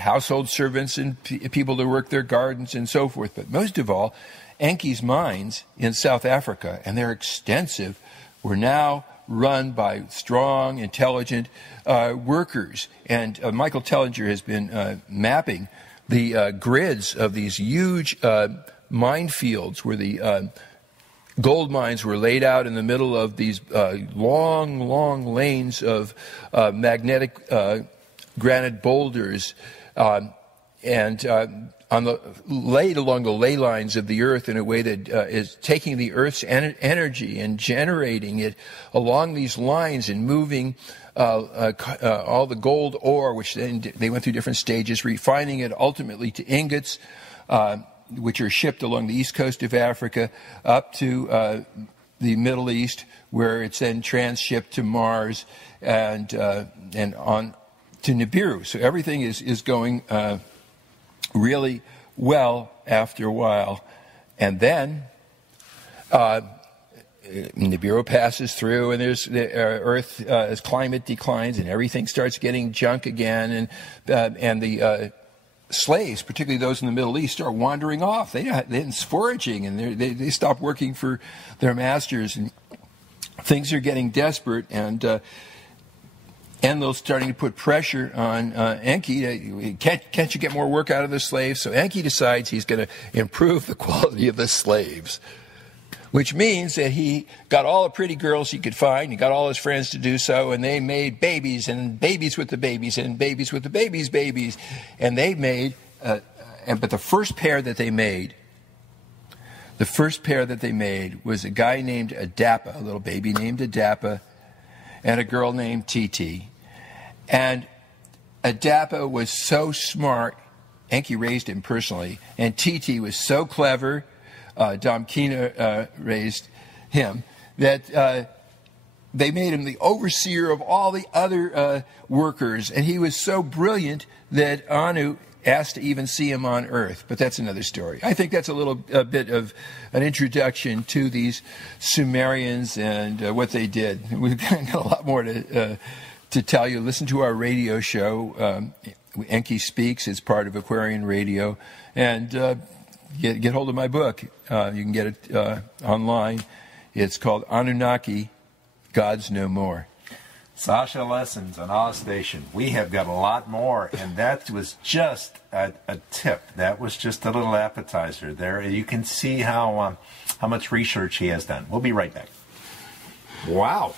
household servants and people to work their gardens and so forth. But most of all, Enki's mines in South Africa, and they're extensive, were now run by strong, intelligent workers. And Michael Tellinger has been mapping the grids of these huge minefields where the gold mines were laid out in the middle of these long lanes of magnetic granite boulders laid along the ley lines of the earth in a way that is taking the earth's energy and generating it along these lines and moving all the gold ore, which then they went through different stages, refining it ultimately to ingots, which are shipped along the east coast of Africa up to the Middle East, where it's then transshipped to Mars and on to Nibiru. So everything is going really well after a while. And then Nibiru passes through, and there's the Earth as climate declines, and everything starts getting junk again, and the slaves, particularly those in the Middle East, are wandering off. They're foraging, and they stop working for their masters, and things are getting desperate, and Enlil's starting to put pressure on Enki. Can't you get more work out of the slaves? So Enki decides he's going to improve the quality of the slaves, which means that he got all the pretty girls he could find. He got all his friends to do so, and they made babies, and babies with the babies, and babies with the babies. And they made, but the first pair that they made was a guy named Adapa, a little baby named Adapa, and a girl named Titi. And Adapa was so smart, Enki raised him personally, and Titi was so clever, Damkina raised him, that they made him the overseer of all the other workers, and he was so brilliant that Anu asked to even see him on Earth. But that's another story. I think that's a bit of an introduction to these Sumerians and what they did. We've got a lot more to tell you. Listen to our radio show, Enki Speaks. It's part of Aquarian Radio. And get hold of my book. You can get it online. It's called Anunnaki, Gods No More. Sasha Lessons on Awe Station. We have got a lot more, and that was just a tip. That was just a little appetizer there. You can see how much research he has done. We'll be right back. Wow.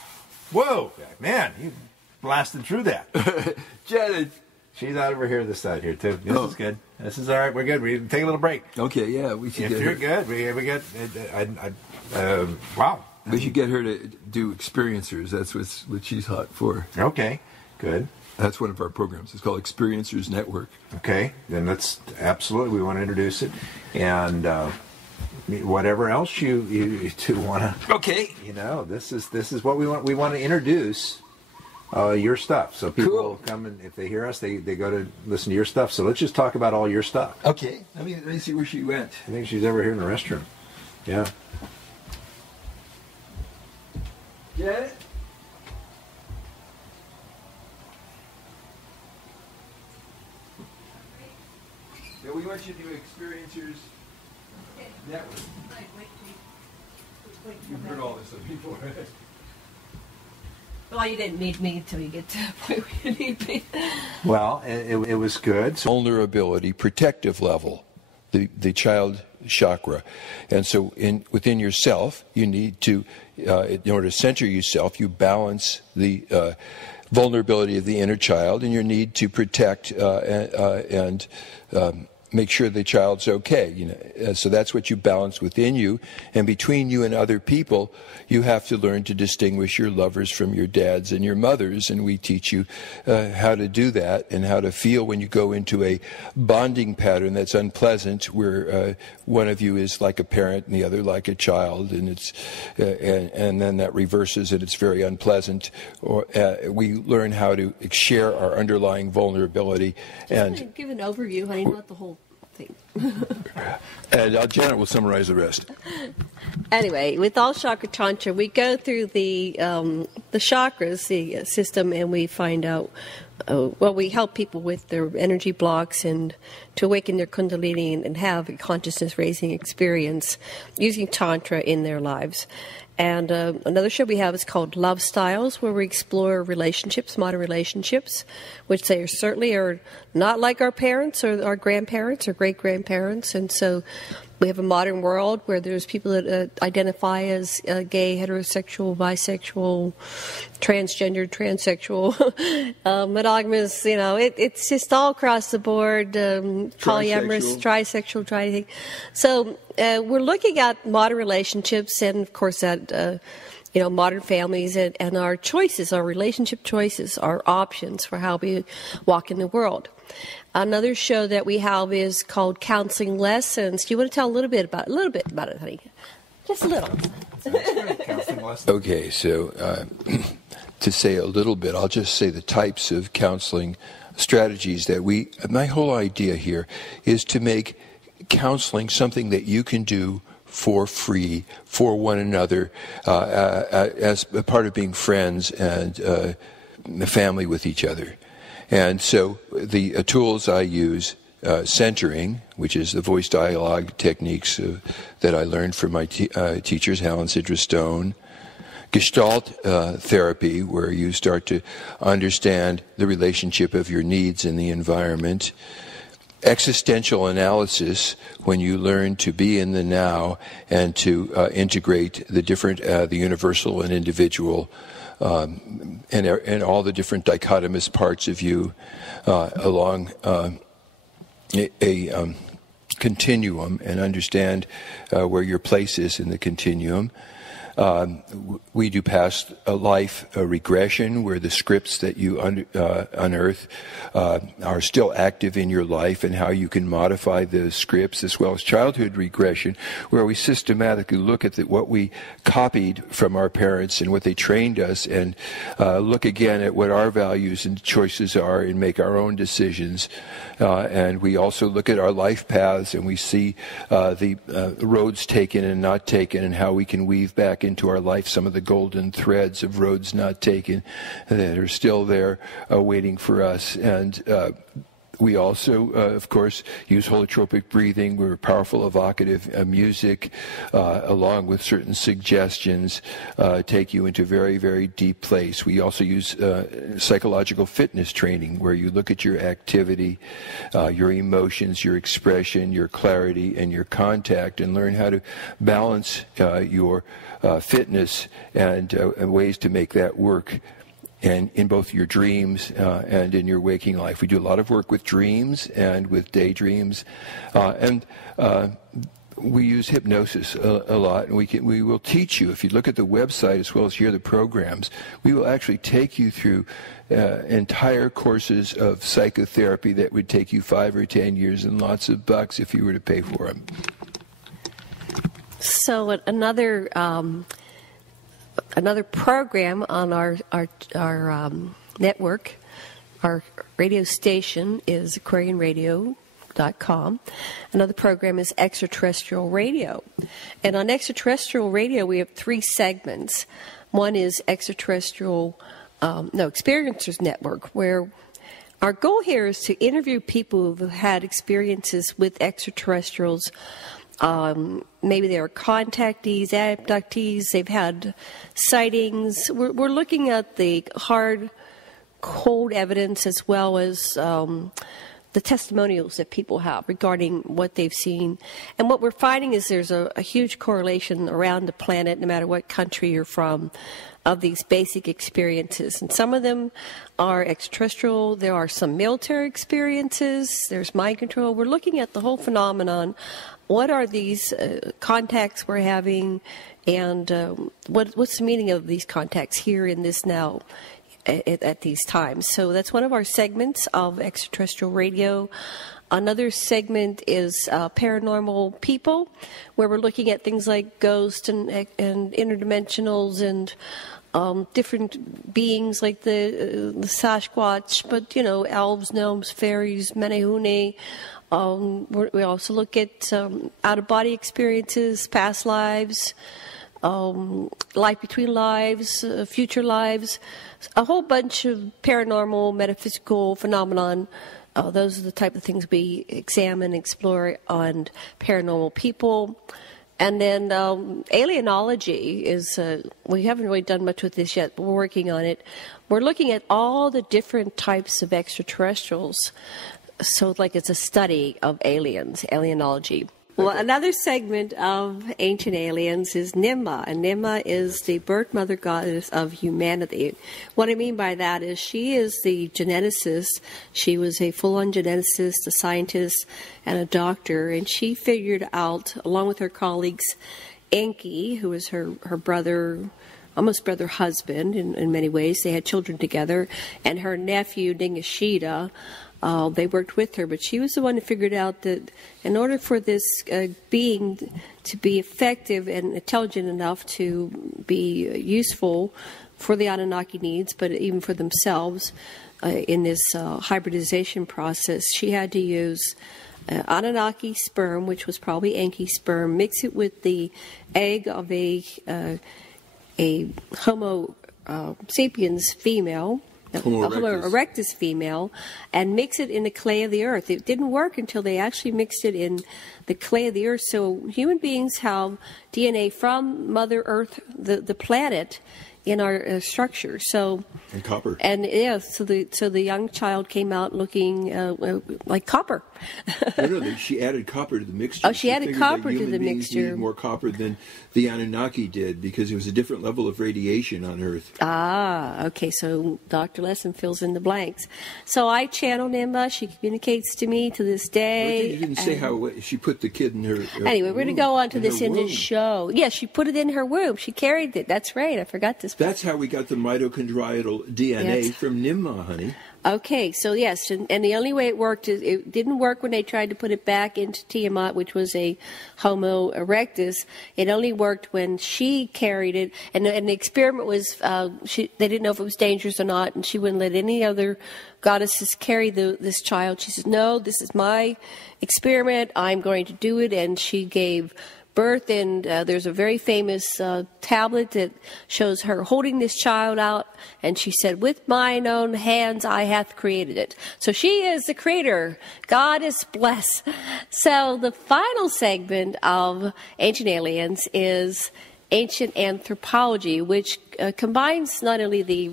Whoa. Man, you blasted through that. Janet. She's out over here, this side here, too. This is good. This is all right. We're good. We can take a little break. Okay, yeah. We should if get you're her. Good, we got... wow. We should get her to do experiencers. That's what she's hot for. Okay, good. That's one of our programs. It's called Experiencers Network. Okay, then that's absolutely, we want to introduce it. And whatever else you two want to... Okay. You know, this is what we want. We want to introduce your stuff. So people come, and if they hear us, they go to listen to your stuff. So let's just talk about all your stuff. Okay. Let me see where she went. I think she's over here in the restroom. Yeah. Janet? Yeah, we want you to do Experiencers Network. You've heard all this before. Well, you didn't need me until you get to the point where you need me. Well, it was good. Vulnerability, protective level, the child chakra. And so within yourself, you need to, in order to center yourself, you balance the vulnerability of the inner child and your need to protect and make sure the child's okay. You know, so that's what you balance within you. And between you and other people, you have to learn to distinguish your lovers from your dads and your mothers. And we teach you how to do that and how to feel when you go into a bonding pattern that's unpleasant, where one of you is like a parent and the other like a child, and it's and then that reverses and it's very unpleasant. Or we learn how to share our underlying vulnerability. Just give an overview, honey, not the whole thing. And Janet will summarize the rest. Anyway, with all chakra tantra, we go through the chakras, the system, and we find out well, we help people with their energy blocks and to awaken their kundalini and have a consciousness-raising experience using Tantra in their lives. And another show we have is called Love Styles, where we explore relationships, modern relationships, which they certainly are not like our parents or our grandparents or great-grandparents. And so we have a modern world where there's people that identify as gay, heterosexual, bisexual, transgender, transsexual, monogamous, it's just all across the board, polyamorous, trisexual, anything. So we're looking at modern relationships and, of course, at modern families and our choices, our relationship choices, our options for how we walk in the world. Another show that we have is called Counseling Lessons. Do you want to tell a little bit about it, honey? Just a little. Counseling lessons. Okay, so to say a little bit, I'll just say the types of counseling strategies that my whole idea here is to make counseling something that you can do for free for one another as a part of being friends and family with each other. And so the tools I use, centering, which is the voice dialogue techniques that I learned from my teachers, Hal and Sidra Stone. Gestalt therapy, where you start to understand the relationship of your needs in the environment. Existential analysis, when you learn to be in the now and to integrate the different, the universal and individual, and all the different dichotomous parts of you along a continuum, and understand where your place is in the continuum. We do past life regression, where the scripts that you unearth are still active in your life, and how you can modify the scripts, as well as childhood regression, where we systematically look at what we copied from our parents and what they trained us, and look again at what our values and choices are and make our own decisions. And we also look at our life paths, and we see the roads taken and not taken, and how we can weave back into our life some of the golden threads of roads not taken that are still there waiting for us. And we also, of course, use holotropic breathing. We're powerful, evocative music, along with certain suggestions, take you into a very, very deep place. We also use psychological fitness training, where you look at your activity, your emotions, your expression, your clarity, and your contact, and learn how to balance your fitness and ways to make that work. And in both your dreams and in your waking life. We do a lot of work with dreams and with daydreams. And we use hypnosis a lot. And we will teach you, if you look at the website as well as hear the programs, we will actually take you through entire courses of psychotherapy that would take you 5 or 10 years and lots of bucks if you were to pay for them. So another program on our network, our radio station, is AquarianRadio.com. Another program is Extraterrestrial Radio. And on Extraterrestrial Radio, we have 3 segments. One is Extraterrestrial Experiencers Network, where our goal here is to interview people who've had experiences with extraterrestrials. Maybe they are contactees, abductees, they've had sightings. We're looking at the hard, cold evidence, as well as the testimonials that people have regarding what they've seen. And what we're finding is there's a huge correlation around the planet, no matter what country you're from, of these basic experiences. And some of them are extraterrestrial. There are some military experiences. There's mind control. We're looking at the whole phenomenon. What are these contacts we're having, and what's the meaning of these contacts here in this now at these times? So that's one of our segments of Extraterrestrial Radio. Another segment is Paranormal People, where we're looking at things like ghosts and interdimensionals and different beings like the Sasquatch, but, elves, gnomes, fairies, menehune. We also look at out-of-body experiences, past lives, life between lives, future lives, a whole bunch of paranormal, metaphysical phenomenon. Those are the type of things we examine, explore on paranormal people. And then alienology is, we haven't really done much with this yet, but we're working on it. We're looking at all the different types of extraterrestrials. So like it's a study of aliens, alienology. Well, another segment of Ancient Aliens is Ninmah, and Ninmah is the birth mother goddess of humanity. What I mean by that is she is the geneticist. She was a full-on geneticist, a scientist, and a doctor, and she figured out, along with her colleagues, Enki, who was her brother, almost brother husband in many ways. They had children together, and her nephew, Ningishita. They worked with her, but she was the one who figured out that in order for this being to be effective and intelligent enough to be useful for the Anunnaki needs, but even for themselves in this hybridization process, she had to use Anunnaki sperm, which was probably Enki sperm, mix it with the egg of a Homo sapiens female, Homo erectus female, and mix it in the clay of the earth. It didn't work until they actually mixed it in the clay of the earth. So human beings have DNA from Mother Earth, the planet, in our structure. So and copper. And yeah, so the young child came out looking like copper. No, she added copper to the mixture. Oh, she added copper to the mixture. Needed more copper than the Anunnaki did because it was a different level of radiation on Earth. Ah, okay. So Dr. Lesson fills in the blanks. So I channel Ninmah. She communicates to me to this day. You didn't say how she put the kid in her. Anyway, we're going to go on to this in this show. Yeah, she put it in her womb. She carried it. That's right. I forgot this. That's how we got the mitochondrial DNA from Ninmah, honey. Okay, so yes, and the only way it worked is it didn't work when they tried to put it back into Tiamat, which was a Homo erectus. It only worked when she carried it, and the experiment was they didn't know if it was dangerous or not, and she wouldn't let any other goddesses carry this child. She said, "No, this is my experiment. I'm going to do it," and she gave birth, and there's a very famous tablet that shows her holding this child out, and she said, "With mine own hands I hath created it." So she is the creator. God is blessed. So the final segment of Ancient Aliens is Ancient Anthropology, which combines not only the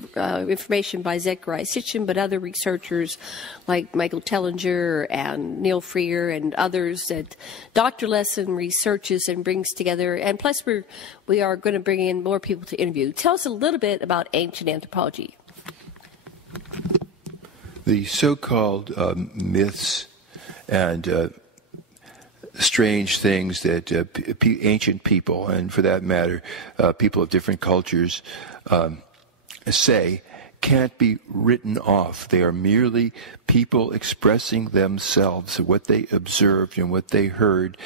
information by Zecharia Sitchin, but other researchers like Michael Tellinger and Neil Freer and others that Dr. Lesson researches and brings together. And plus, we are going to bring in more people to interview. Tell us a little bit about Ancient Anthropology. The so-called myths and strange things that ancient people, and for that matter, people of different cultures, say can't be written off. They are merely people expressing themselves, what they observed and what they heard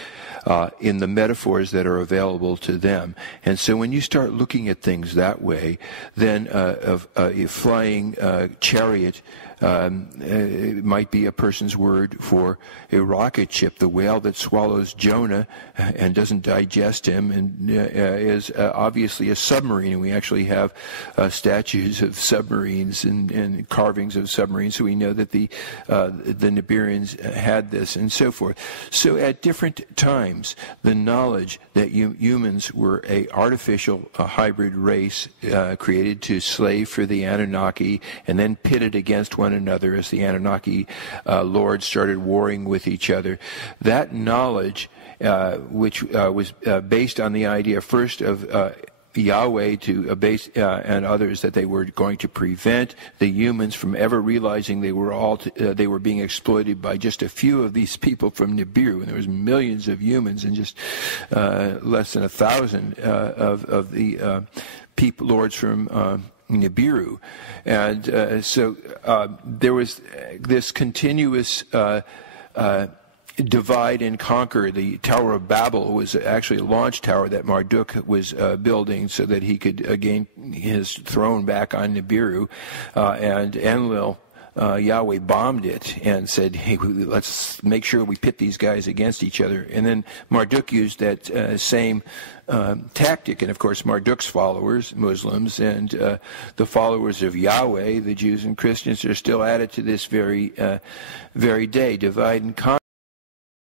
in the metaphors that are available to them. And so when you start looking at things that way, then a flying chariot it might be a person's word for a rocket ship. The whale that swallows Jonah and doesn't digest him and is obviously a submarine. And we actually have statues of submarines and carvings of submarines, so we know that the Nibiruans had this and so forth. So at different times, the knowledge that humans were a artificial hybrid race created to slave for the Anunnaki and then pitted against one another as the Anunnaki lords started warring with each other. That knowledge, which was based on the idea first of Yahweh and others, that they were going to prevent the humans from ever realizing they were being exploited by just a few of these people from Nibiru, and there was millions of humans and just less than 1,000 of the lords from Nibiru. And so there was this continuous divide and conquer. The Tower of Babel was actually a launch tower that Marduk was building so that he could gain his throne back on Nibiru. And Enlil, Yahweh bombed it and said, hey, let's make sure we pit these guys against each other. And then Marduk used that same tactic. And, of course, Marduk's followers, Muslims, and the followers of Yahweh, the Jews and Christians, are still at it to this very day. Divide and conquer.